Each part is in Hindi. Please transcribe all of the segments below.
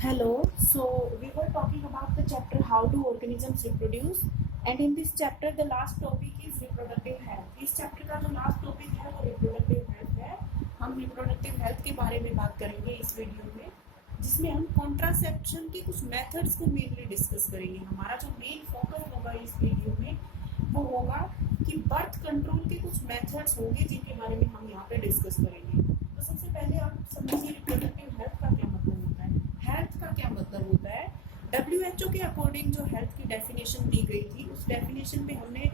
Hello, so we were talking about the chapter how do organisms reproduce, and in this chapter the last topic is reproductive health. इस chapter का जो last topic है वो reproductive health है. हम reproductive health के बारे में बात करेंगे इस वीडियो में, जिसमें हम कॉन्ट्रासेप्शन की कुछ मेथड्स को मेनली डिस्कस करेंगे. हमारा जो मेन फोकस होगा इस वीडियो में वो होगा कि बर्थ कंट्रोल के कुछ मेथड्स होंगे जिनके बारे में हम यहाँ पे डिस्कस करेंगे. तो सबसे पहले आप समझिए रिप्रोडक्टिव हेल्थ का क्या मतलब होता है. हेल्थ का क्या मतलब होता है. WHO के अकॉर्डिंग जो हेल्थ की डेफिनेशन दी गई थी उस डेफिनेशन पे हमने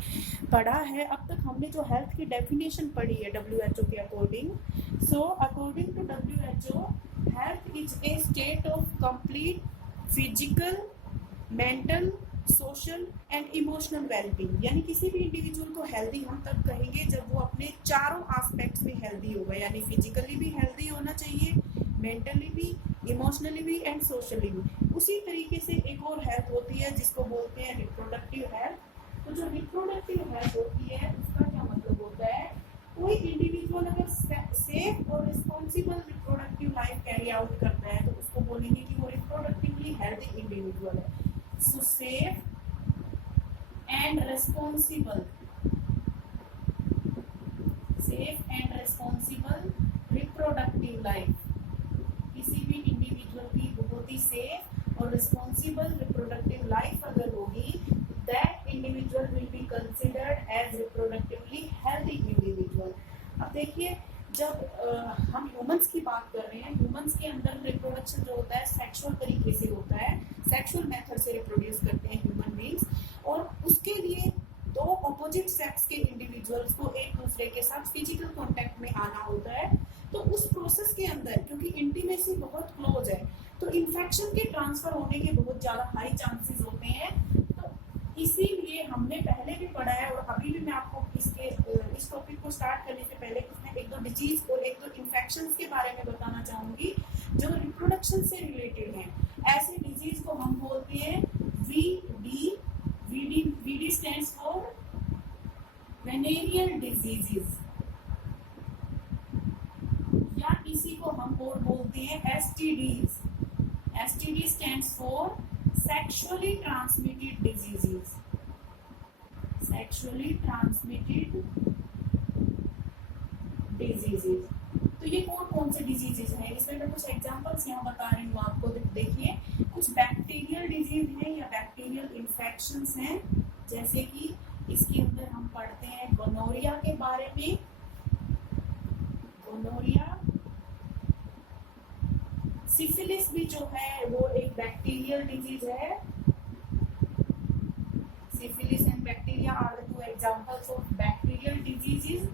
पढ़ा है. अब तक हमने जो हेल्थ की डेफिनेशन पढ़ी है WHO के according, so according to WHO health is a state of complete physical, mental, social and emotional wellbeing. यानी किसी भी इंडिविजुअल को हेल्दी हम तब कहेंगे जब वो अपने चारों एस्पेक्ट्स में हेल्दी होगा. यानी फिजिकली भी हेल्दी होना चाहिए, मेंटली भी, इमोशनली भी एंड सोशली भी. उसी तरीके से एक और हेल्थ होती है जिसको बोलते हैं रिप्रोडक्टिव हेल्थ. तो जो रिप्रोडक्टिव हेल्थ होती है उसका क्या मतलब होता है. कोई इंडिविजुअल अगर सेफ और responsible reproductive life carry out करता है तो उसको बोलेंगे कि वो रिप्रोडक्टिवली हेल्दी इंडिविजुअल है. So safe and responsible reproductive life. किसी भी इंडिविजुअल की बहुत ही सेफ और रिस्पॉन्सिबल रिप्रोडक्टिव लाइफ अगर होगी, that individual will be considered as reproductively healthy individual. अब देखिए, जब हम ह्यूमंस की बात कर रहे हैं, ह्यूमंस के अंदर रिप्रोडक्शन जो होता है सेक्सुअल तरीके से होता है. सेक्सुअल मेथड से रिप्रोड्यूस करते हैं ह्यूमन बींग्स, और उसके लिए दो ऑपोजिट सेक्स के इंडिविजुअल्स को एक दूसरे के साथ फिजिकल कांटेक्ट में आना होता है. तो उस प्रोसेस के अंदर क्योंकि इंटीमेसी बहुत क्लोज है तो इन्फेक्शन के ट्रांसफर होने के बहुत ज्यादा हाई चांसेस होते हैं. तो इसीलिए हमने पहले भी पढ़ा है और अभी भी मैं आपको इस टॉपिक को स्टार्ट करने से पहले इसमें एक दो डिजीज और एक दो इन्फेक्शंस के बारे में बताना चाहूंगी जो रिप्रोडक्शन से रिलेटेड हैं. ऐसे डिजीज को हम बोलते हैं VD stands for venereal diseases, या इसी को हम और बोलते हैं STDs. STD stands for sexually transmitted diseases. Sexually transmitted diseases. तो ये कौन से डिजीजेस हैं, इसमें मैं कुछ एग्जांपल्स यहाँ बता रही हूँ आपको. देखिए, कुछ बैक्टीरियल डिजीज हैं या बैक्टीरियल इन्फेक्शंस हैं, जैसे कि इसके अंदर हम पढ़ते हैं गोनोरिया के बारे में. गोनोरिया, सिफिलिस भी जो है वो एक बैक्टीरियल डिजीज है. Syphilis and bacteria are the two examples of bacterial diseases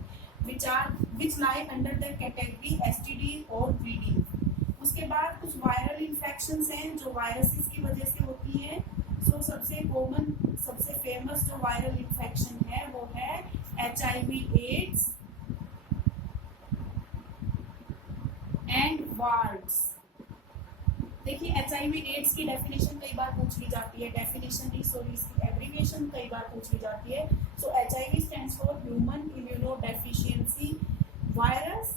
which lie under the category STD और VD. उसके बाद कुछ वायरल इन्फेक्शंस हैं जो वायरसेस की वजह से होती हैं. सो सबसे कॉमन, सबसे फेमस जो वायरल इन्फेक्शन है वो है HIV एड्स एंड वार्ड्स. देखिए, HIV एड्स की डेफिनेशन कई बार पूछ ली जाती है. डेफिनेशन नहीं, सॉरी, इसकी एब्रीविएशन कई बार पूछ ली जाती है. So HIV stands for human immunodeficiency virus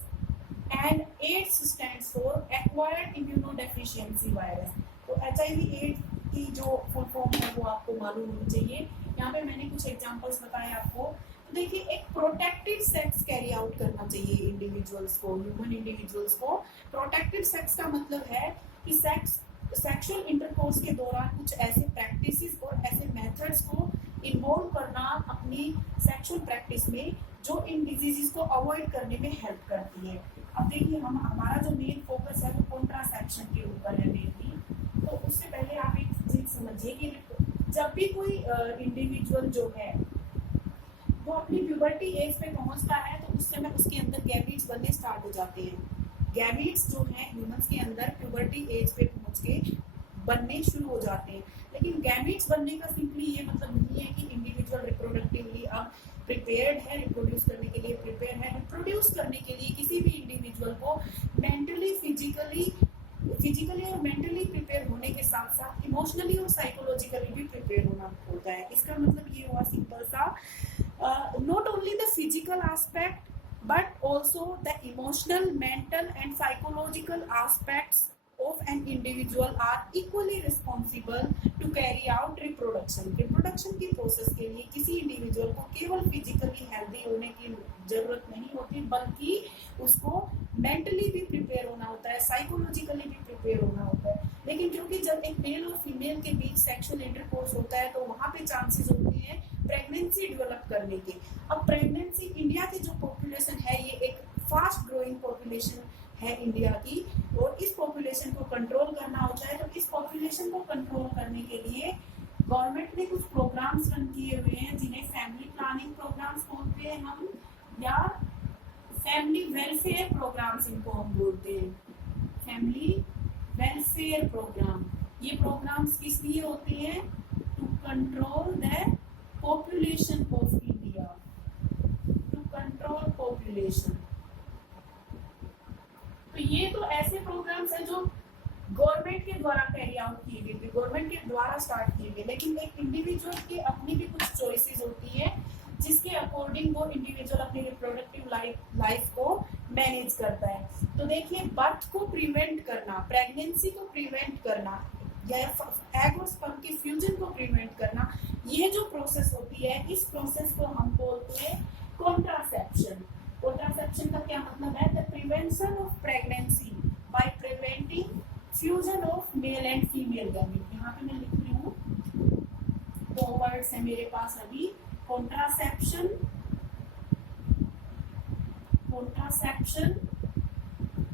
and AIDS stands for acquired immunodeficiency virus. तो HIV एड्स की जो फुल फॉर्म है वो आपको मालूम होनी चाहिए. यहाँ पे मैंने कुछ एग्जांपल्स बताए आपको. तो देखिए, एक प्रोटेक्टिव सेक्स कैरी आउट करना चाहिए इंडिविजुअल्स को, ह्यूमन इंडिविजुअल्स को. प्रोटेक्टिव सेक्स का मतलब है कि सेक्सुअल इंटरकोर्स के दौरान कुछ ऐसे प्रैक्टिसेस और ऐसे मेथड्स को इन्वॉल्व करना अपनी सेक्सुअल प्रैक्टिस में जो इन डिजीजेस को अवॉइड करने में हेल्प करती है. अब देखिए, हमारा जो मेन फोकस है वो कॉन्ट्रासेप्शन के ऊपर है मेनली. तो उससे पहले आप एक चीज समझिए कि जब भी कोई इंडिविजुअल जो है वो अपनी प्यूबर्टी एज पे पहुंचता है तो उस समय उसके अंदर गैमीट्स बनने स्टार्ट हो जाते हैं. गैमीट्स जो हैं ह्यूमंस के अंदर प्यूबर्टी एज पे पहुंच के बनने शुरू हो जाते हैं. लेकिन गैमीट्स बनने का सिंपली ये मतलब नहीं है कि इंडिविजुअल रिप्रोडक्टिवली अब प्रिपेयर्ड है, रिप्रोड्यूस करने के लिए प्रिपेयर है. रिप्रोड्यूस करने के लिए किसी भी इंडिविजुअल को मेंटली, फिजिकली और मेंटली प्रिपेयर होने के साथ साथ इमोशनली और साइकोलॉजिकली भी प्रिपेयर होना होता है. इसका मतलब ये हुआ सिंपल सा, not only the physical aspect but also the emotional, mental and psychological aspects of an individual are equally responsible to carry out reproduction. Reproduction की प्रोसेस के लिए किसी इंडिविजुअल को केवल फिजिकली हेल्दी होने की जरूरत नहीं होती, बल्कि उसको मेंटली भी प्रिपेयर होना होता है, साइकोलॉजिकली भी प्रिपेयर होना होता है। लेकिन क्योंकि जब एक मेल और फीमेल के बीच सेक्सुअल इंटरकोर्स होता है तो वहां पे चांसेस होते हैं प्रेगनेंसी डेवलप करने के। अब प्रेगनेंसी, इंडिया की जो पॉपुलेशन है ये एक फास्ट ग्रोइंग पॉपुलेशन है इंडिया की, और इस पॉपुलेशन को कंट्रोल करना होता है। तो इस पॉपुलेशन को कंट्रोल करने के लिए गवर्नमेंट ने कुछ प्रोग्राम्स रन किए हुए हैं जिन्हें फैमिली प्लानिंग प्रोग्राम्स बोलते हैं हम, या फैमिली वेलफेयर प्रोग्राम्स इनको हम बोलते हैं, फैमिली वेलफेयर प्रोग्राम। ये प्रोग्राम्स किस लिए होते हैं? To control the population of India, to control population. तो ये तो ऐसे प्रोग्राम्स हैं जो गवर्नमेंट के द्वारा कैरी आउट किए गए थे, गवर्नमेंट के द्वारा स्टार्ट किए गए। लेकिन एक इंडिविजुअल की अपनी भी कुछ चॉइसेस होती है जिसके अकॉर्डिंग वो इंडिविजुअल अपनी रिप्रोडक्टिव लाइफ को मैनेज करता है। तो देखिए, बर्थ को प्रिवेंट करना, प्रेगनेंसी को प्रिवेंट करना, या एग और स्पर्म के फ्यूजन को प्रिवेंट करना, ये जो प्रोसेस होती है इस प्रोसेस को हम बोलते हैं कॉन्ट्रासेप्शन। कॉन्ट्रासेप्शन का क्या मतलब है? The prevention of pregnancy by preventing fusion of male and female gamete. यहाँ पे मैं लिख रही हूँ, दो वर्ड्स है मेरे पास अभी, contraception, contraception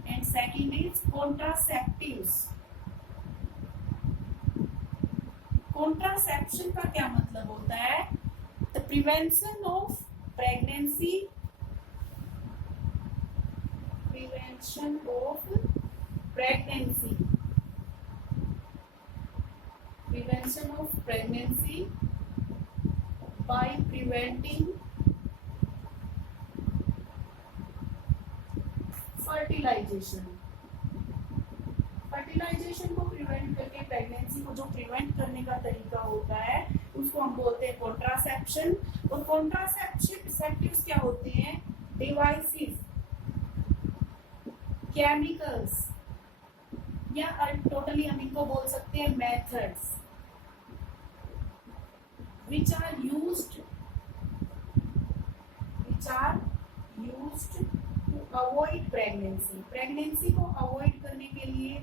and second is contraceptives. Contraception का क्या मतलब होता है? The prevention of pregnancy, prevention of pregnancy, prevention of pregnancy by preventing fertilization. Fertilization को प्रिवेंट करके प्रेगनेंसी को जो प्रिवेंट करने का तरीका होता है उसको हम बोलते हैं कॉन्ट्रासेप्शन। और कॉन्ट्रासेप्टिव्स क्या होते हैं? डिवाइसेस, केमिकल्स, या टोटली हम इनको बोल सकते हैं methods which are used to avoid pregnancy। Pregnancy को अवॉइड करने के लिए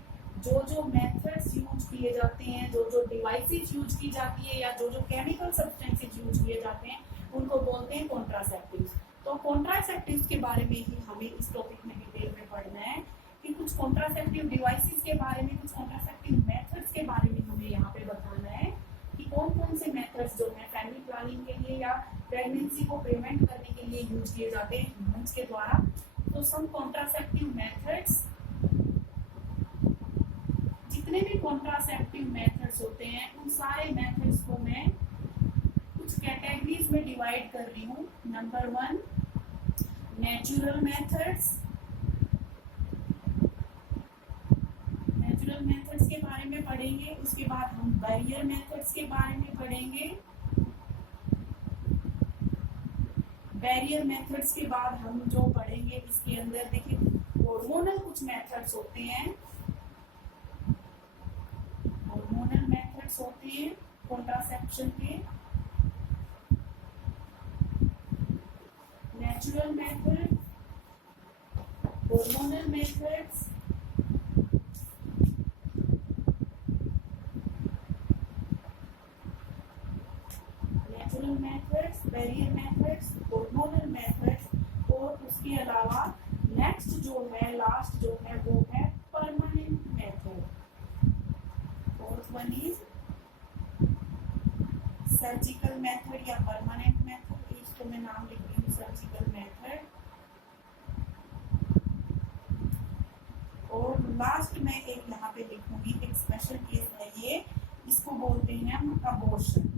जो जो मेथड्स यूज किए जाते हैं, जो जो डिवाइसेस यूज की जाती है, या जो जो केमिकल सब्सटेंसेस यूज किए जाते हैं उनको बोलते हैं कॉन्ट्रासेप्टिव्स। तो कॉन्ट्रासेप्टिव्स के बारे में ही हमें इस टॉपिक में डिटेल में पढ़ना है कि कुछ कॉन्ट्रासेप्टिव डिवाइसेस के बारे में, कुछ कॉन्ट्रासेप्टिव मेथड्स के बारे में हमें यहाँ पे बताना है कि कौन कौन से मेथड्स जो है फैमिली प्लानिंग के लिए या प्रेगनेंसी को प्रिवेंट करने के लिए यूज किए जाते हैं ह्यूमंस के द्वारा। तो सम कॉन्ट्रासेप्टिव मेथड्स, जितने भी कॉन्ट्रासेप्टिव मेथड्स होते हैं उन सारे मेथड्स को मैं कुछ कैटेगरीज में डिवाइड कर रही हूँ। Number 1, natural methods. Natural methods के बारे में पढ़ेंगे। उसके बाद हम बैरियर मेथड्स के बारे में पढ़ेंगे। बैरियर मेथड्स के बाद हम जो पढ़ेंगे इसके अंदर देखिए हार्मोनल कुछ मेथड्स होते हैं, हार्मोनल मेथड्स होते हैं कॉन्ट्रासेप्शन के। Natural method, hormonal methods, natural methods, barrier methods, hormonal methods, और उसके अलावा नेक्स्ट जो है, लास्ट जो है वो है permanent method. Fourth one is surgical method या परमानेंट मेथड। इसको मैं नाम लिख रही हूँ सर्जिकल मेथड। और लास्ट में एक यहाँ पे लिखूंगी, एक स्पेशल केस है ये, इसको बोलते हैं हम अबॉर्शन।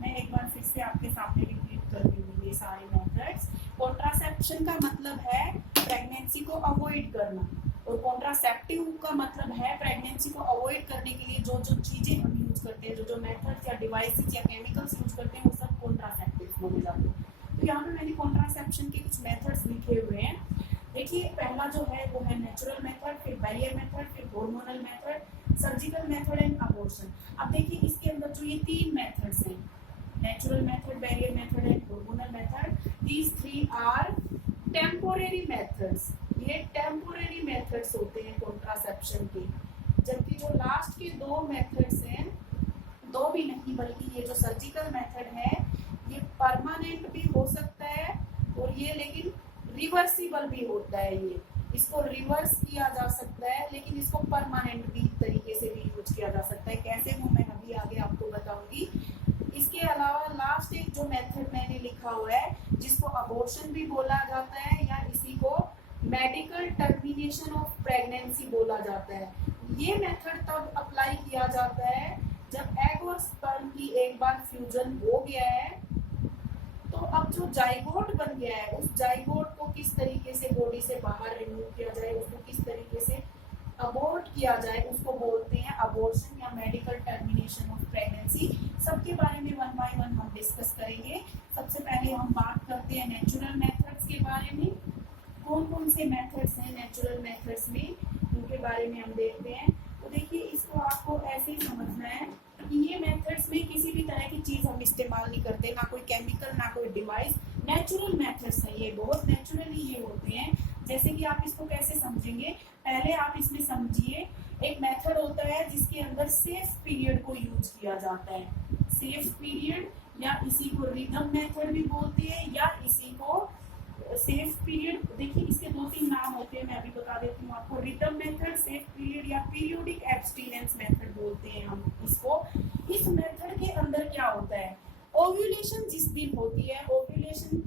मैं एक बार फिर से आपके सामने रिपीट कर रही हूँ ये सारे मेथड्स। कॉन्ट्रासेप्शन का मतलब है प्रेगनेंसी को अवॉइड करना, और कॉन्ट्रासेप्टिव का मतलब है प्रेगनेंसी को अवॉइड करने के लिए जो जो चीजें हम यूज करते हैं, जो जो मेथड्स या डिवाइसेस या केमिकल्स यूज करते हैं वो सब कॉन्ट्रासेप्टिव बोले जाते हैं। तो यहाँ पे मैंने कॉन्ट्रासेप्शन के कुछ मेथड्स लिखे हुए हैं। देखिए पहला जो है वो है नेचुरल मेथड, फिर बैरियर मेथड, फिर hormonal method, surgical method and abortion. अब देखिए इसके अंदर जो ये तीन मेथड्स हैं, natural method, barrier method and hormonal method, these three are temporary methods. ये टेम्पोरेरी मेथड्स होते हैं कॉन्ट्रासेप्शन के, जबकि जो लास्ट के दो मेथड्स हैं, दो भी नहीं बल्कि ये जो सर्जिकल मेथड है ये परमानेंट भी हो सकता है और ये लेकिन रिवर्सिबल भी होता है। ये इसको रिवर्स किया जा सकता है लेकिन इसको परमानेंट भी तरीके से भी यूज किया जा सकता है। कैसे वो मैं अभी आगे आपको बताऊंगी। इसके अलावा लास्ट एक जो मेथड मैंने लिखा हुआ है जिसको अबॉर्शन भी बोला जाता है या इसी को मेडिकल टर्मिनेशन ऑफ प्रेगनेंसी बोला जाता है। ये मेथड तब अप्लाई किया जाता है जब एग और स्पर्म की एक बार फ्यूजन हो गया है, तो अब जो जाइगोट बन गया है उस जाइगोट को किस तरीके से बॉडी से बाहर रिमूव किया जाए, उसको किस तरीके से अबॉर्ट किया जाए, उसको बोलते हैं अबॉर्शन या मेडिकल टर्मिनेशन ऑफ प्रेगनेंसी। सबके बारे में वन बाय वन हम डिस्कस करेंगे। सबसे पहले हम बात करते हैं नेचुरल मेथड्स के बारे में। कौन कौन से मेथड्स हैं नेचुरल मेथड्स में, उनके बारे में हम देखते हैं। तो देखिए इसको आपको ऐसे ही समझना है कि ये मेथड्स में किसी भी तरह की चीज हम इस्तेमाल नहीं करते, ना कोई केमिकल ना कोई डिवाइस। नेचुरल मेथड्स है ये, बहुत नेचुरली ये होते हैं। जैसे कि आप इसको कैसे समझेंगे, पहले आप इसमें समझिए एक मेथड होता है जिसके अंदर सेफ पीरियड को यूज किया जाता है। सेफ पीरियड या इसी को रिदम मेथड भी बोलते हैं या इसी को सेफ पीरियड। देखिए इसके दो तीन नाम होते हैं, मैं अभी बता देती हूँ आपको। रिदम मेथड, सेफ पीरियड या पीरियोडिक एब्स्टिनेंस मेथड बोलते हैं हम इसको। इस मेथड के अंदर क्या होता है, ओव्यूलेशन जिस दिन होती है ओव्यूलेशन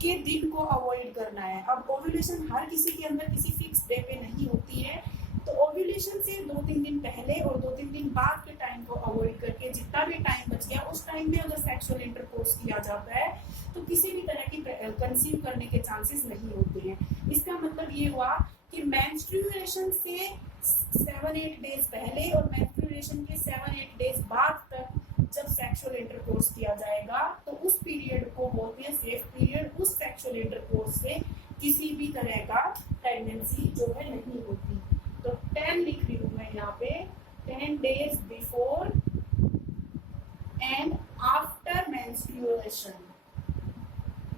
के दिन को अवॉइड करना है। अब ओव्यूलेशन हर किसी के अंदर किसी फिक्स डे पे नहीं होती है, तो ओव्यूलेशन से 2-3 दिन पहले और 2-3 दिन बाद के टाइम को अवॉइड करके जितना भी टाइम बच गया उस टाइम में अगर सेक्सुअल इंटरकोर्स किया जाता है तो किसी भी तरह की कंसीव करने के चांसेस नहीं होते हैं। इसका मतलब ये हुआ कि मेंस्ट्रुएशन से 7-8 डेज पहले और मेंस्ट्रुएशन के 7-8 डेज बाद तक जब सेक्सुअल इंटरकोर्स किया जाएगा तो उस पीरियड को बोलते हैं सेफ पीरियड। उस सेक्सुअल इंटरकोर्स से किसी भी तरह का प्रेगनेंसी जो है नहीं होती। तो 10 लिख रही हूँ मैं यहाँ पे, 10 days before and after menstruation.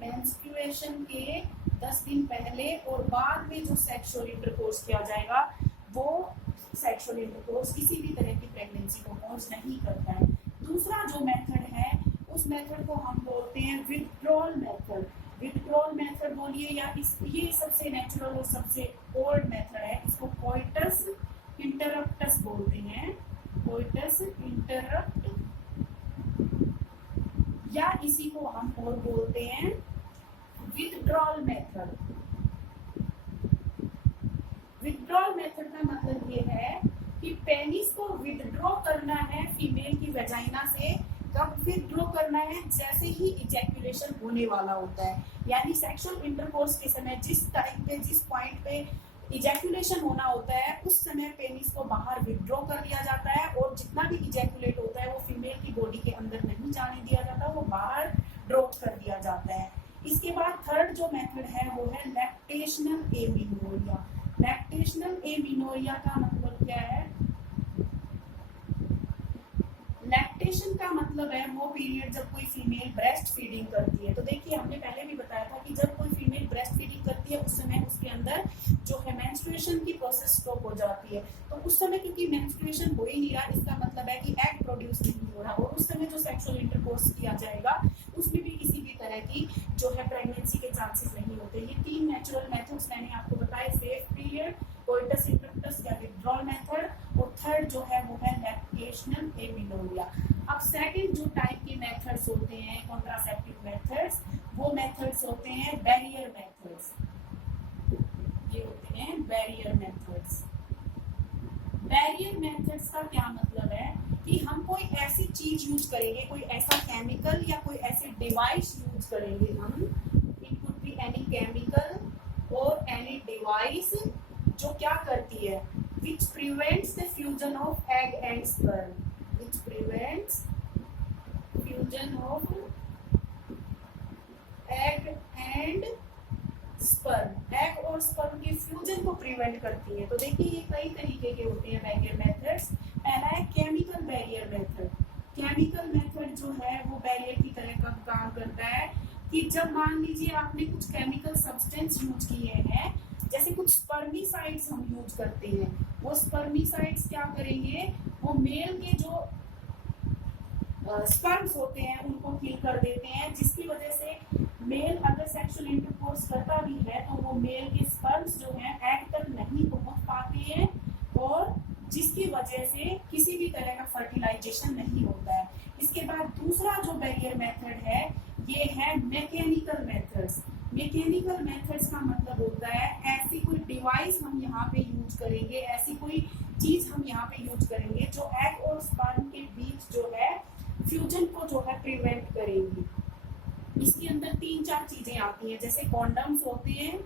Menstruation के 10 दिन पहले और बाद में जो सेक्सुअल इंटरकोर्स किया जाएगा वो सेक्सुअल इंटरकोर्स किसी भी तरह की प्रेगनेंसी को कॉज नहीं करता है। दूसरा जो मेथड है उस मेथड को हम बोलते हैं विथड्रॉल मेथड। विथड्रॉल मेथड बोलिए या ये सबसे नेचुरल और सबसे ओल्ड मेथड है। इसको कोइटस इंटरप्टस बोलते हैं, कोइटस इंटरप्ट या इसी को हम और बोलते हैं विथड्रॉल मेथड। विथड्रॉल मेथड का मतलब ये है कि पेनिस को विथड्रॉ करना है फीमेल की वेजाइना से। कब विथड्रॉ करना है, जैसे ही इजैक्यूलेशन होने वाला होता है, यानी सेक्सुअल इंटरकोर्स के समय जिस टाइम पे जिस पॉइंट पे इजैक्यूलेशन होना होता है उस समय पेनिस को बाहर विथड्रॉ कर लिया जाता है और जितना भी इजैक्यूलेट होता है वो फीमेल की बॉडी के अंदर नहीं जाने दिया जाता, वो बाहर ड्रॉप कर दिया जाता है। इसके बाद थर्ड जो मेथड है वो है लैक्टेशनल एमिनोरिया। लैक्टेशनल एमिनोरिया का मतलब क्या है, लैक्टेशन का मतलब है वो पीरियड जब कोई फीमेल ब्रेस्ट फीडिंग करती है। तो देखिए हमने पहले भी बताया था कि जब कोई फीमेल ब्रेस्ट फीडिंग करती है उस समय उसके अंदर जो है मेंस्ट्रुएशन की प्रोसेस स्टॉप हो जाती है। तो उस समय क्योंकि मेंस्ट्रुएशन हो ही नहीं रहा, इसका मतलब है कि एग प्रोड्यूस नहीं हो रहा और उस समय जो सेक्सुअल इंटरकोर्स किया जाएगा उसमें भी किसी भी तरह की जो है प्रेगनेंसी के चांसेस नहीं होते। ये 3 नेचुरल मेथड्स मैंने आपको बताए, सेफ पीरियड, कोइटस इंटरप्टस या विथड्रॉल मेथड और थर्ड जो है वो है लैक्टेशनल एमिनोरिया। अब सेकंड जो टाइप के मेथड्स होते हैं कॉन्ट्रासेप्टिव मेथड्स, वो मेथड्स होते हैं बैरियर मेथड्स। ये होते हैं बैरियर मेथड्स। बैरियर मेथड्स का क्या मतलब है कि हम कोई ऐसी चीज यूज करेंगे, कोई ऐसा केमिकल या कोई ऐसे डिवाइस यूज करेंगे हम, it could be any chemical और एनी डिवाइस जो क्या करती है, which prevents the fusion of egg and sperm, which prevents fusion of egg and sperm, egg prevent करती है। तो देखिए ये कई तरीके के होते हैं बैरियर मेथड्स। पहला है chemical barrier method. Chemical method जो है वो बैरियर की तरह कब काम करता है कि जब मान लीजिए आपने कुछ केमिकल सब्सटेंस यूज किए हैं, जैसे कुछ स्पर्मिसाइड्स हम यूज करते हैं, वो स्पर्मिसाइड्स क्या करेंगे, वो मेल के जो स्पर्म्स होते हैं उनको किल कर देते हैं, जिसकी वजह से मेल अगर सेक्सुअल इंटरकोर्स करता भी है तो वो मेल के स्पर्म्स जो हैं एग तक नहीं पहुंच पाते हैं, और जिसकी वजह से किसी भी तरह का फर्टिलाइजेशन नहीं होता है। इसके बाद दूसरा जो बैरियर मेथड है ये है मैकेनिकल मेथड्स। मैकेनिकल मेथड्स का मतलब होता है ऐसी कोई डिवाइस हम यहाँ पे यूज करेंगे, ऐसी कोई चीज हम यहाँ पे यूज करेंगे जो एग और स्पर्म के बीच जो है फ्यूजन को जो है प्रिवेंट करेंगी। इसके अंदर 3-4 चीजें आती हैं, जैसे कॉन्डम्स होते हैं,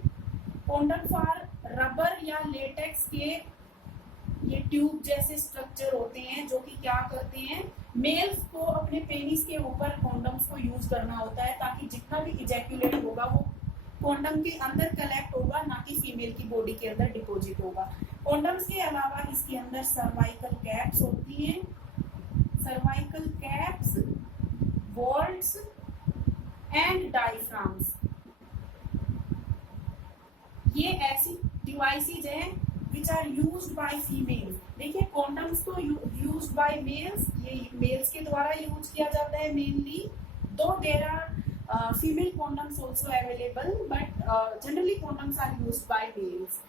कॉन्डम फॉर रबर या लेटेक्स के ये ट्यूब जैसे स्ट्रक्चर होते हैं जो कि क्या करते हैं, मेल्स को अपने पेनिस के ऊपर कॉन्डम्स को यूज करना होता है ताकि जितना भी इजैक्यूलेट होगा वो कॉन्डम के अंदर कलेक्ट होगा, ना कि फीमेल की बॉडी के अंदर डिपॉजिट होगा। कॉन्डम्स के अलावा इसके अंदर सर्वाइकल कैप्स होती हैं, cervical caps, vaults and diaphragms. ये ऐसी डिवाइसेज हैं which are used by female। देखिए कॉन्डम्स तो used by males, ये मेल्स के द्वारा यूज किया जाता है mainly, though there are female condoms also available but generally condoms are used by males.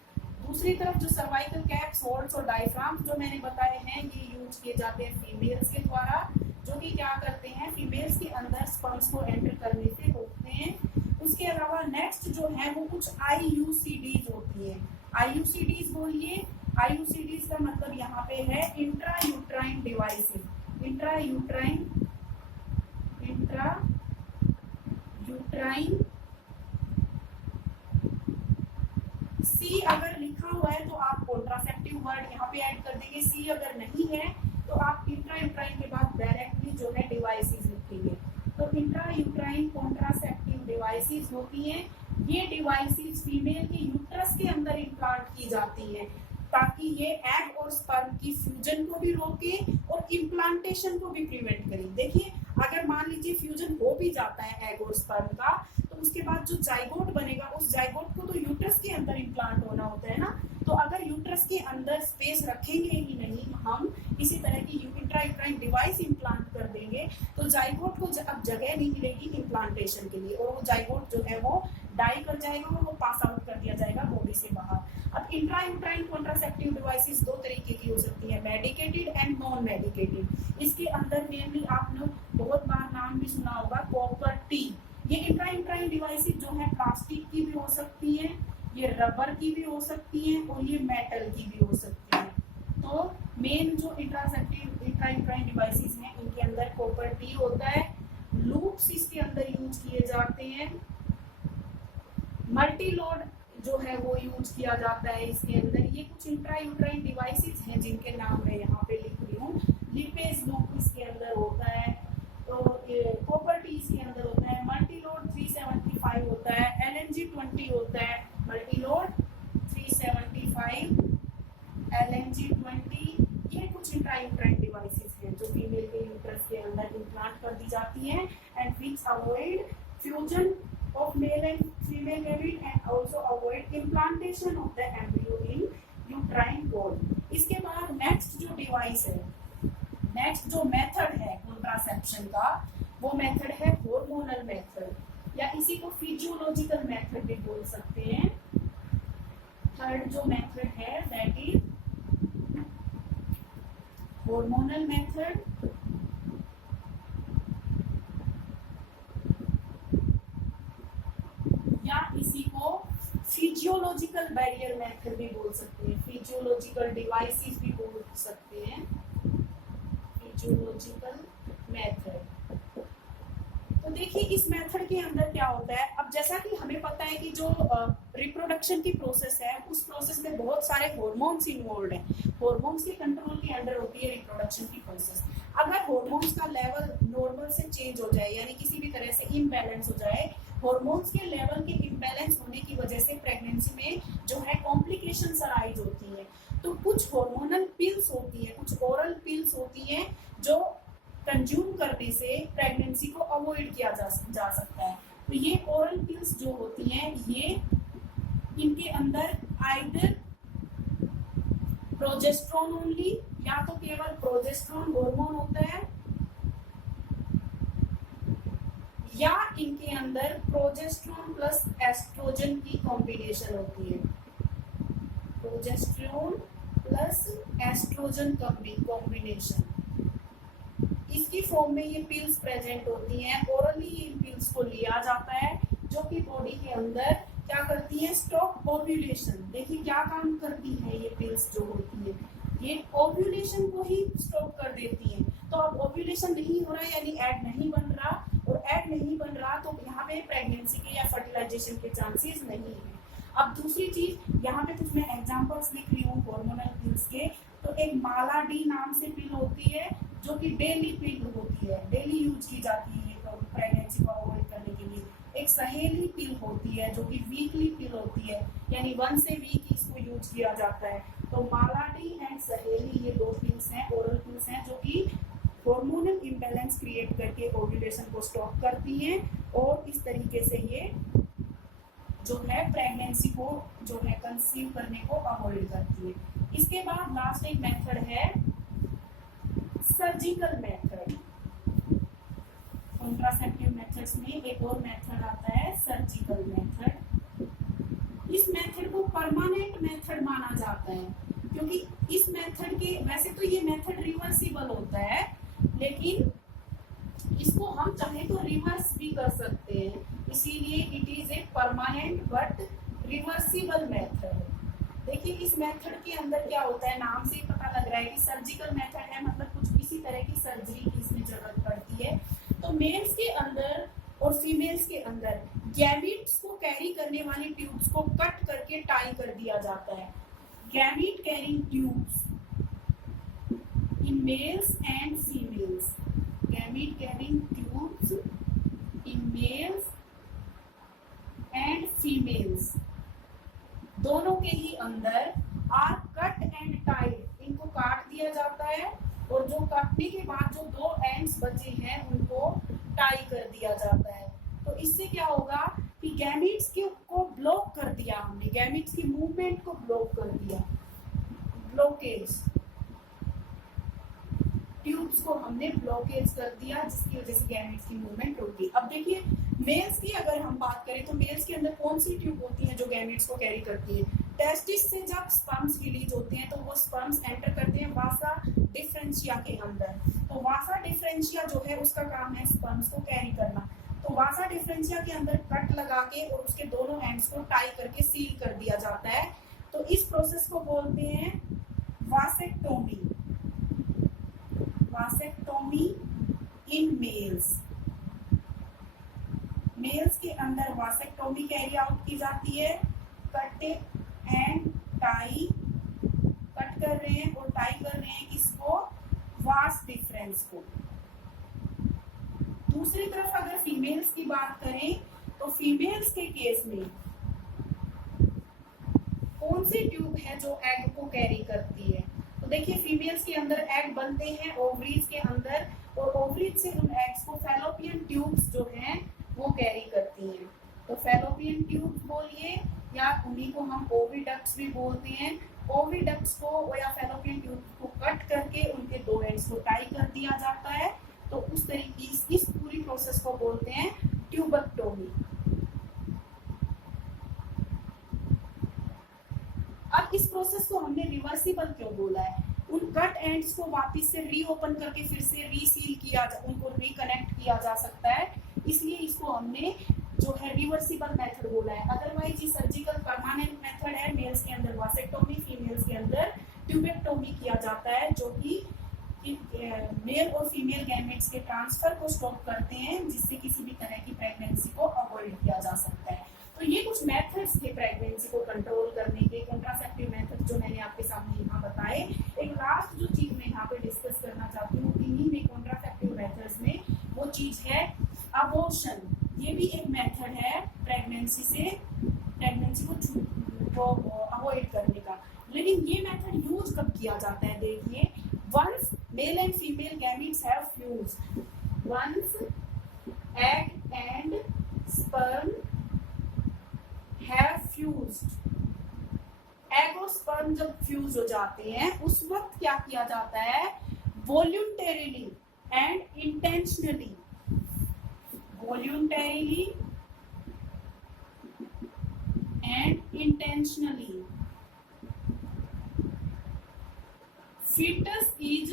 दूसरी तरफ जो सर्वाइकल कैप्स, वॉल्ट्स और डायफ्राम्स जो मैंने बताए हैं ये यूज किए जाते हैं फीमेल्स के द्वारा, जो कि क्या करते हैं फीमेल्स के अंदर स्पर्म्स को एंटर करने से रोकते हैं। उसके अलावा नेक्स्ट जो है वो कुछ IUCDs होती है। IUCDs बोलिए, IUCDs का मतलब यहाँ पे है intra uterine devices. Intra uterine सी अगर लिखा हुआ है तो आप कॉन्ट्रासेप्टिव वर्ड यहाँ पे ऐड कर देंगे, सी अगर नहीं है तो आप इंट्रा यूट्राइन के बाद डायरेक्टली जो है डिवाइसेस लिखेंगे। तो इंट्रा यूट्राइन कॉन्ट्रासेप्टिव डिवाइसेस होती हैं। ये डिवाइसेस फीमेल के यूट्रस के अंदर इम्प्लांट की जाती है ताकि ये एग और स्पर्म की फ्यूजन को भी रोके और इम्प्लांटेशन को भी प्रिवेंट करे। देखिए अगर मान लीजिए फ्यूजन हो भी जाता है एग और स्पर्म का, तो उसके बाद जो जाइगोट बनेगा उस जाइगोट को तो यूट्रस के अंदर इम्प्लांट होना होता है ना, तो अगर यूट्रस के अंदर स्पेस रखेंगे ही नहीं हम, इसी तरह की इंट्रायूट्राइन डिवाइस इम्प्लांट कर देंगे तो जाइगोट को अब जगह नहीं मिलेगी इम्प्लांटेशन के लिए, और वो जाइगोट जो है वो डाई कर जाएगा और वो पास आउट कर दिया जाएगा बॉडी से बाहर। अब इंट्रायूट्राइन कॉन्ट्रासेप्टिव डिवाइसेस दो तरीके की हो सकती है, मेडिकेटेड एंड नॉन मेडिकेटेड। इसके अंदर मेनली आपने बहुत बार नाम भी सुना होगा कॉपर टी। ये इंट्रायूट्राइन डिवाइसेस जो है प्लास्टिक की भी हो सकती है, ये रबर की भी हो सकती है और ये मेटल की भी हो सकती है। तो मेन जो इंट्रायूट्राइन डिवाइसेस हैं इनके अंदर कॉपर टी होता है, लूप्स इसके अंदर यूज किए जाते हैं, मल्टी लोड जो है वो यूज किया जाता है इसके अंदर। ये कुछ इंट्रायूट्राइन डिवाइसेस हैं जिनके नाम मैं यहाँ पे लिख रही हूँ। लिपेज लूप इसके अंदर होता है, तो कॉपर टी इसके अंदर होता है, मल्टी लोड 375 होता है, LNG20 होता है, मल्टी लोड 375 LNG20। ये कुछ इंट्रायूट्राइन डिवाइसेस हैं जो फीमेल के यूट्रस के अंदर इम्प्लांट कर दी जाती हैं and which avoid fusion of male and female gamete and also avoid implantation of the embryo in uterine wall। इसके बाद नेक्स्ट जो डिवाइस है, नेक्स्ट जो मेथड है कॉन्ट्रासेप्शन का, वो मेथड है हार्मोनल मेथड या इसी को फिजियोलॉजिकल मेथड भी बोल सकते हैं। थर्ड जो मेथड है दैट इज हार्मोनल मेथड या इसी को फिजियोलॉजिकल बैरियर मेथड भी बोल सकते हैं, फिजियोलॉजिकल डिवाइसेस भी बोल सकते हैं, फिजियोलॉजिकल मेथड। तो देखिए इस मेथड के अंदर क्या होता है, अब जैसा कि हमें पता है कि जो रिप्रोडक्शन की प्रोसेस है उस प्रोसेस में बहुत सारे हार्मोन्स इन्वॉल्व हैं, हार्मोन्स के कंट्रोल के अंडर होती है रिप्रोडक्शन की प्रोसेस। अगर हार्मोन्स का लेवल नॉर्मल से चेंज हो जाए यानी किसी भी तरह से इम्बैलेंस हो जाए हार्मोन्स के लेवल के इम्बैलेंस होने की वजह से प्रेगनेंसी में जो है कॉम्प्लिकेशंस अराइज होती है। तो कुछ हार्मोनल पिल्स होती है, कुछ ओरल पिल्स होती हैं जो कंज्यूम करने से प्रेगनेंसी को अवॉइड किया जा सकता है। तो ये ओरल पिल्स जो होती हैं ये इनके अंदर आइदर प्रोजेस्टेरोन ओनली, या तो केवल प्रोजेस्टेरोन हार्मोन होता है, या इनके अंदर प्रोजेस्टेरोन प्लस एस्ट्रोजन की कॉम्बिनेशन होती है। प्रोजेस्टेरोन प्लस एस्ट्रोजन कॉम्बिनेशन, इसकी फॉर्म में ये पिल्स प्रेजेंट होती हैं। ओरली इन पिल्स को लिया जाता है जो कि बॉडी के अंदर क्या करती है, स्टॉप ओव्यूलेशन। देखिए क्या काम करती है ये पिल्स जो होती है, ये ओव्यूलेशन को ही स्टॉप कर देती है। तो अब ओव्यूलेशन नहीं हो रहा है यानी एग नहीं बन रहा, और एग नहीं बन रहा तो यहाँ पे प्रेगनेंसी के या फर्टिलाइजेशन के चांसेस नहीं है। अब दूसरी चीज यहाँ पे कुछ मैं एग्जांपल्स लिख रही हूँ हार्मोनल पिल्स के। तो एक माला डी नाम से पिल होती है जो कि डेली पिल होती है, डेली यूज की जाती है प्रेगनेंसी को अवॉइड करने के लिए। एक सहेली पिल होती है जो कि वीकली पिल होती है, यानी 1 से वीक इसको यूज किया जाता है। तो माला डी एंड सहेली ये 2 पिल्स हैं, ओरल पिल्स हैं जो कि हार्मोनल इम्बैलेंस क्रिएट करके ओव्यूलेशन को स्टॉप करती हैं और इस तरीके से ये जो है प्रेगनेंसी को जो है कंसीव करने को अवॉइड करती है। इसके बाद लास्ट एक मेथड है सर्जिकल मेथड। कॉन्ट्रासेप्टिव मेथड्स में एक और मेथड आता है सर्जिकल मेथड। इस मेथड को परमानेंट मेथड माना जाता है क्योंकि इस मेथड के वैसे तो ये मेथड रिवर्सिबल होता है, लेकिन इसको हम चाहे तो रिवर्स भी कर सकते हैं, इसीलिए it is a permanent but reversible method. देखिए इस मेथड के अंदर क्या होता है, नाम से ही पता लग रहा है कि सर्जिकल मेथड है, मतलब कुछ इसी तरह की सर्जरी की इसमें जरूरत पड़ती है। तो मेल्स के अंदर और फीमेल्स के अंदर गैमीट्स को कैरी करने वाली ट्यूब्स को कट करके टाई कर दिया जाता है। Gamete carrying tubes in males and females, gamete carrying tubes in males and females, दोनों के ही अंदर आर कट एंड टाइड, इनको काट दिया जाता है और जो काटने के बाद जो 2 एंड्स बचे हैं उनको टाई कर दिया जाता है। तो इससे क्या होगा कि गैमीट्स को ब्लॉक कर दिया हमने, गैमीट्स की मूवमेंट को ब्लॉक कर दिया, ब्लॉकेज, ट्यूब्स को हमने ब्लॉकेज कर दिया जिसकी वजह से गैमीट्स की मूवमेंट रुकी। अब देखिए मेल्स की अगर हम बात करें तो मेल्स के अंदर कौन सी ट्यूब होती है जो गैमीट्स को कैरी करती है। टेस्टिस से जब स्पर्म्स रिलीज होते हैं तो वो स्पर्म्स एंटर करते हैं वासा डिफरेंशिया के अंदर। तो वासा डिफरेंशिया जो है उसका काम है स्पर्म्स को कैरी करना। तो वासा डिफरेंशिया के अंदर कट लगा के और उसके दोनों एंड्स को टाई करके सील कर दिया जाता है। तो इस प्रोसेस को बोलते हैं vasectomy, vasectomy in males. Males के अंदर वासेक्टोमी कैरी आउट की जाती है, कट एंड टाई, कट कर रहे हैं और टाई कर रहे हैं किसको, वास डिफरेंस को। दूसरी तरफ अगर फीमेल्स की बात करें तो फीमेल्स के केस में कौन सी ट्यूब है जो एग को कैरी करती है। तो देखिए फीमेल्स के अंदर एग बनते हैं ओवरीज के अंदर और ओवरीज से उन एग्स को फैलोपियन ट्यूब्स जो हैं वो कैरी करती हैं। तो फैलोपियन ट्यूब्स बोलिए या उन्हीं को हम ओविडक्ट्स भी बोलते हैं। ओविडक्ट्स को या फैलोपियन ट्यूब्स को कट करके उनके 2 एंड्स को टाई कर दिया जाता है। तो उस तरीके इस पूरी प्रोसेस को बोलते हैं ट्यूबेक्टोमी। अब इस प्रोसेस को हमने रिवर्सिबल क्यों बोला है, उन कट एंड्स को वापस से रीओपन करके फिर से रीसील किया उनको रिकनेक्ट किया जा सकता है, इसलिए इसको हमने जो है रिवर्सिबल मेथड बोला है। अदरवाइज ये सर्जिकल परमानेंट मेथड है। मेल्स के अंदर वासेक्टोमी, फीमेल्स के अंदर ट्यूबेक्टोमी किया जाता है जो कि मेल और फीमेल गैमेट्स के ट्रांसफर को स्टॉप करते हैं जिससे किसी भी तरह की प्रेगनेंसी को अवॉइड किया जा सकता है। तो ये कुछ मेथड्स थे प्रेगनेंसी को कंट्रोल करने के, कॉन्ट्रासेप्टिव मेथड जो मैंने आपके सामने यहाँ बताए। एक लास्ट जो चीज मैं यहाँ पे डिस्कस करना चाहती हूँ इन्हीं में कॉन्ट्रासेप्टिव मेथड्स में, वो चीज है अबॉर्शन। ये भी एक मेथड है प्रेगनेंसी को अवॉइड करने का। लेकिन ये मेथड यूज कब किया जाता है, देखिए, once male and female gametes have fused, once egg and sperm have fused, egg और स्पर्म जब फ्यूज हो जाते हैं उस वक्त क्या किया जाता है, voluntarily and intentionally, voluntarily and intentionally fetus is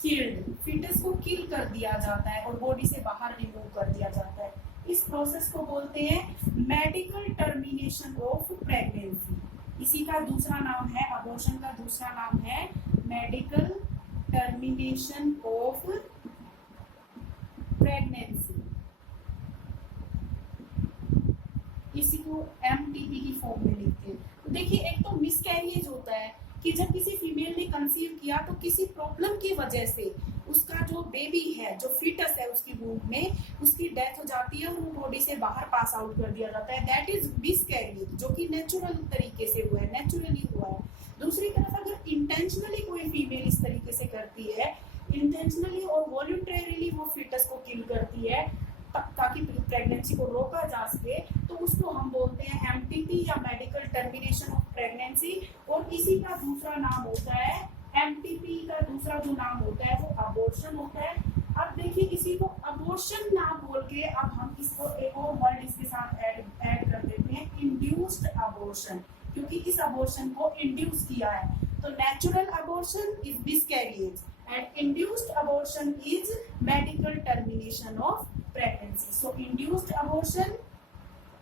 killed, fetus को किल कर दिया जाता है और बॉडी से बाहर रिमूव कर दिया जाता है। इस प्रोसेस को बोलते हैं मेडिकल टर्मिनेशन ऑफ प्रेगनेंसी। इसी का दूसरा नाम है, अबॉर्शन का दूसरा नाम है मेडिकल टर्मिनेशन ऑफ प्रेगनेंसी। इसी को MTP की फॉर्म में लिखते हैं। तो देखिए, एक तो मिसकैरिएज होता है कि जब किसी फीमेल ने कंसीव किया तो किसी प्रॉब्लम की वजह से उसका जो बेबी है, जो फीटस है उसकी वूम्ब में, उसकी डेथ हो जाती है और वो बॉडी से बाहर पास आउट कर दिया जाता है। दैट इज मिसकैरिएज, जो कि नेचुरल तरीके से हुआ है, नेचुरली हुआ है। दूसरी तरफ अगर इंटेंशनली कोई फीमेल इस तरीके से करती है, इंटेंशनली और वॉल्यूंटरीली वो फीटस को किल करती है ताकि प्रेगनेंसी को रोका जा सके, तो उसको हम बोलते हैं MTP या मेडिकल टर्मिनेशन ऑफ प्रेगनेंसी। और इसी का दूसरा नाम होता है, MTP का दूसरा जो नाम होता है वो अबॉर्शन होता है। अब देखिए, इसी को अबॉर्शन ना बोल के अब हम इसको एक और वर्ड इसके साथ ऐड कर देते हैं, इंड्यूस्ड अबॉर्शन, क्योंकि इस अबॉर्शन को इंड्यूस किया है। तो natural abortion is miscarriage and induced abortion is medical termination of pregnancy. So induced abortion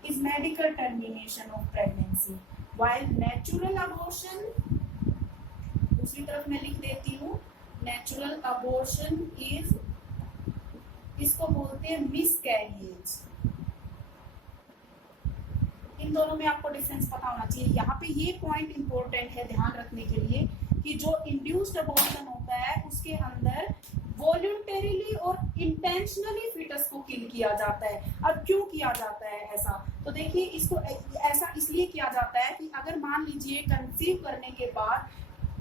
is medical termination of pregnancy, while natural abortion, दूसरी तरफ मैं लिख देती हूँ, natural abortion is, इसको बोलते हैं miscarriage। इन दोनों में आपको डिफरेंस पता होना चाहिए। यहाँ पे ये पॉइंट इंपॉर्टेंट है ध्यान रखने के लिए कि जो इंड्यूस्ड अबॉर्शन होता है उसके अंदर वॉल्यूंटरीली और इंटेंशनली फीटस को किल किया जाता है। अब क्यों किया जाता है ऐसा, तो देखिए, इसको ऐसा इसलिए किया जाता है कि अगर मान लीजिए कंसीव करने के बाद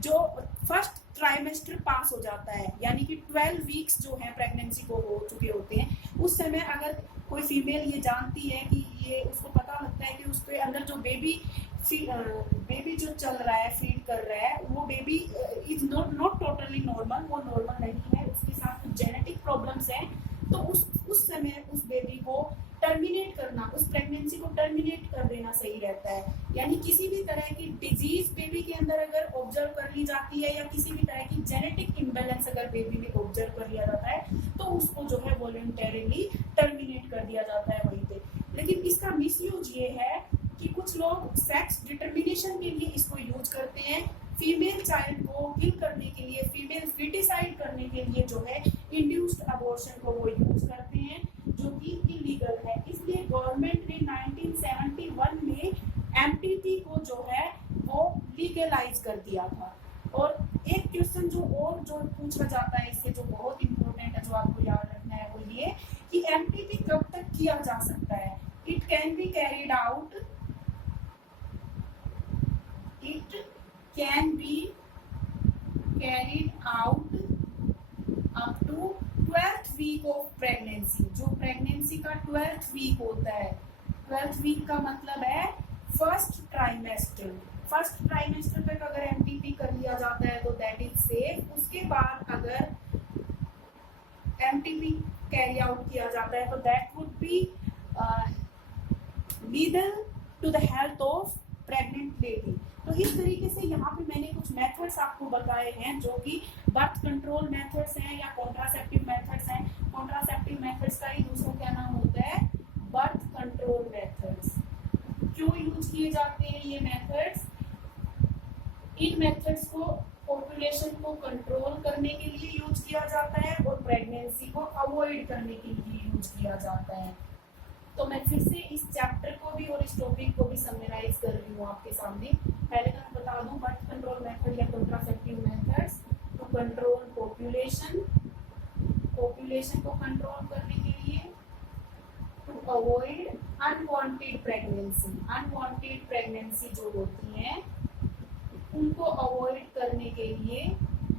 जो फर्स्ट ट्राइमेस्टर पास हो जाता है, यानी कि 12 वीक्स जो है प्रेगनेंसी को हो चुके होते हैं, उस समय अगर कोई फीमेल ये जानती है कि ये, उसको पता लगता है कि उसके अंदर जो बेबी जो चल रहा है, फीड कर रहा है, वो baby is not totally normal, वो नॉर्मल नहीं है, उसके साथ कुछ जेनेटिक प्रॉब्लम्स हैं, तो उस समय उस बेबी को टर्मिनेट करना, उस प्रेगनेंसी को टर्मिनेट कर देना सही रहता है। यानी किसी भी तरह की डिजीज बेबी के अंदर अगर ऑब्जर्व कर ली जाती है या किसी भी तरह की जेनेटिक इम्बैलेंस अगर बेबी में ऑब्जर्व कर लिया जाता है, तो उसको जो है वॉलंटरीली टर्मिनेट कर दिया जाता है वहीं पे। लेकिन इसका मिसयूज ये है कि कुछ लोग सेक्स डिटर्मिनेशन के लिए इसको यूज करते हैं, फीमेल चाइल्ड को किल करने के लिए, फीमेल फिटिसाइड करने के लिए जो है इंड्यूस्ड अबॉर्शन को वो यूज करते हैं, जो कि इलीगल है। इसलिए गवर्नमेंट ने 1971 में MTP को जो है वो लीगलाइज कर दिया था। और एक क्वेश्चन जो पूछा जाता है इससे, जो बहुत इंपॉर्टेंट है, जो आपको याद रखना है, वो ये कि MTP कब तक किया जा सकता है। It can be carried out, it can be carried out up to 12th week of pregnancy। जो प्रेगनेंसी का 12th week होता है, 12th week का मतलब है फर्स्ट ट्राइमेस्टर। फर्स्ट ट्राइमेस्टर तक अगर MTP कर लिया जाता है तो दैट इज सेफ। उसके बाद अगर MTP कैरी आउट किया जाता है तो that would be lethal to the health of pregnant lady. तो इस तरीके से यहाँ पे मैंने कुछ मेथड्स आपको बताए हैं, जो कि बर्थ कंट्रोल मेथड्स हैं या कॉन्ट्रासेप्टिव मेथड्स हैं। कॉन्ट्रासेप्टिव मेथड्स का ही दूसरा क्या नाम होता है, बर्थ कंट्रोल मेथड्स। क्यों यूज किए जाते हैं ये मेथड्स? इन मेथड्स को पॉपुलेशन को कंट्रोल करने के लिए यूज किया जाता है और प्रेगनेंसी को अवॉइड करने के लिए यूज किया जाता है। तो मैं फिर से इस चैप्टर को भी और इस टॉपिक को भी समराइज कर रही हूँ आपके सामने। पहले तो मैं बता दूं, बर्थ कंट्रोल मेथड या contraceptive methods to control population, population को कंट्रोल करने के लिए, to avoid unwanted pregnancy. Unwanted pregnancy जो होती है उनको अवॉइड करने के लिए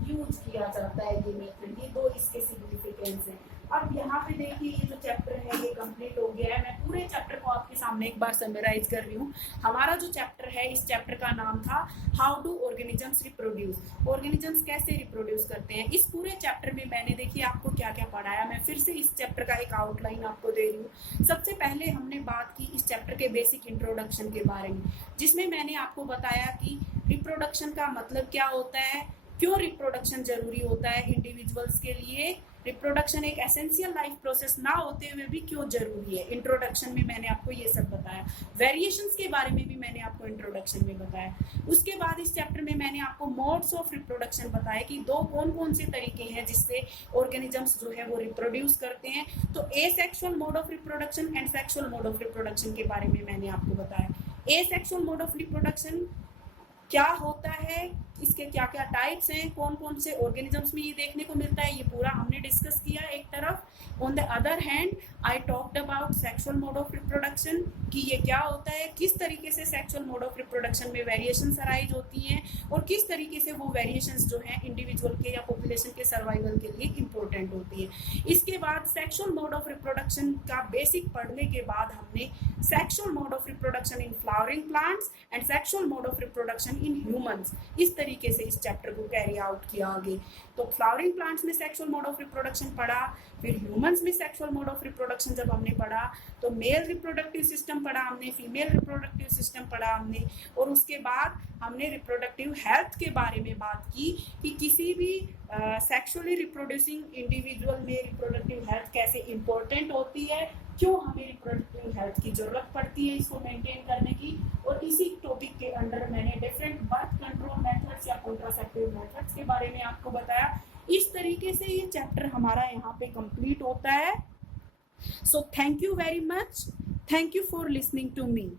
यूज किया जाता है ये मेथड। ये दो इसके सिग्निफिकेंस हैं। अब यहाँ पे देखिए ये जो चैप्टर है ये कंप्लीट हो गया है। मैं पूरे चैप्टर को आपके सामने एक बार समराइज कर रही हूँ। हमारा जो चैप्टर है इस चैप्टर का नाम था how do organisms reproduce. Organisms कैसे रिप्रोड्यूस करते हैं। इस पूरे चैप्टर में मैंने देखिए आपको क्या क्या पढ़ाया। मैं फिर से इस चैप्टर का एक आउटलाइन आपको दे रही हूँ। सबसे पहले हमने बात की इस चैप्टर के बेसिक इंट्रोडक्शन के बारे में, जिसमें मैंने आपको बताया कि रिप्रोडक्शन का मतलब क्या होता है, क्यों रिप्रोडक्शन जरूरी होता है इंडिविजुअल्स के लिए, रिप्रोडक्शन एक एसेंशियल लाइफ प्रोसेस ना होते हुए भी क्यों जरूरी है। इंट्रोडक्शन में मैंने आपको ये सब बताया। वेरिएशंस के बारे में भी मैंने आपको इंट्रोडक्शन में बताया। उसके बाद इस चैप्टर में मैंने आपको मोड्स ऑफ रिप्रोडक्शन बताया कि दो कौन कौन से तरीके हैं जिससे ऑर्गेनिजम्स जो है वो रिप्रोड्यूस करते हैं। तो asexual mode of reproduction and sexual mode of reproduction के बारे में मैंने आपको बताया। एसेक्सुअल मोड ऑफ रिप्रोडक्शन क्या होता है, इसके क्या क्या टाइप्स हैं, कौन कौन से ऑर्गेनिजम्स में ये देखने को मिलता है, ये पूरा हमने डिस्कस किया एक तरफ। On the other hand I talked about sexual mode of reproduction कि ये क्या होता है, किस तरीके से सेक्सुअल मोड ऑफ रिप्रोडक्शन में वेरिएशंस अराइज होती हैं और किस तरीके से वो वेरिएशंस जो हैं इंडिविजुअल के या पॉपुलेशन के सर्वाइवल के लिए इंपॉर्टेंट होती है। इसके बाद सेक्सुअल मोड ऑफ रिप्रोडक्शन का बेसिक पढ़ने के बाद हमने sexual mode of reproduction in flowering plants and sexual mode of reproduction in humans, इस तरीके से इस चैप्टर को कैरी आउट किया आगे। तो फ्लावरिंग प्लांट्स में सेक्सुअल मोड ऑफ रिप्रोडक्शन पढ़ा, फिर ह्यूमंस में सेक्सुअल मोड ऑफ रिप्रोडक्शन जब हमने पढ़ा तो मेल रिप्रोडक्टिव सिस्टम पढ़ा हमने, फीमेल रिप्रोडक्टिव सिस्टम पढ़ा हमने, और उसके बाद हमने रिप्रोडक्टिव हेल्थ के बारे में बात की कि किसी भी सेक्सुअली रिप्रोड्यूसिंग इंडिविजुअल में रिप्रोडक्टिव हेल्थ कैसे इंपॉर्टेंट होती है, क्यों हमें रिप्रोडक्टिव हेल्थ की जरूरत पड़ती है इसको मेंटेन करने की। और इसी टॉपिक के अंडर मैंने डिफरेंट बर्थ कंट्रोल मेथड्स या कॉन्ट्रासेप्टिव मेथड्स के बारे में आपको बताया। इस तरीके से ये चैप्टर हमारा यहाँ पे कंप्लीट होता है। So thank you very much, thank you for listening to me.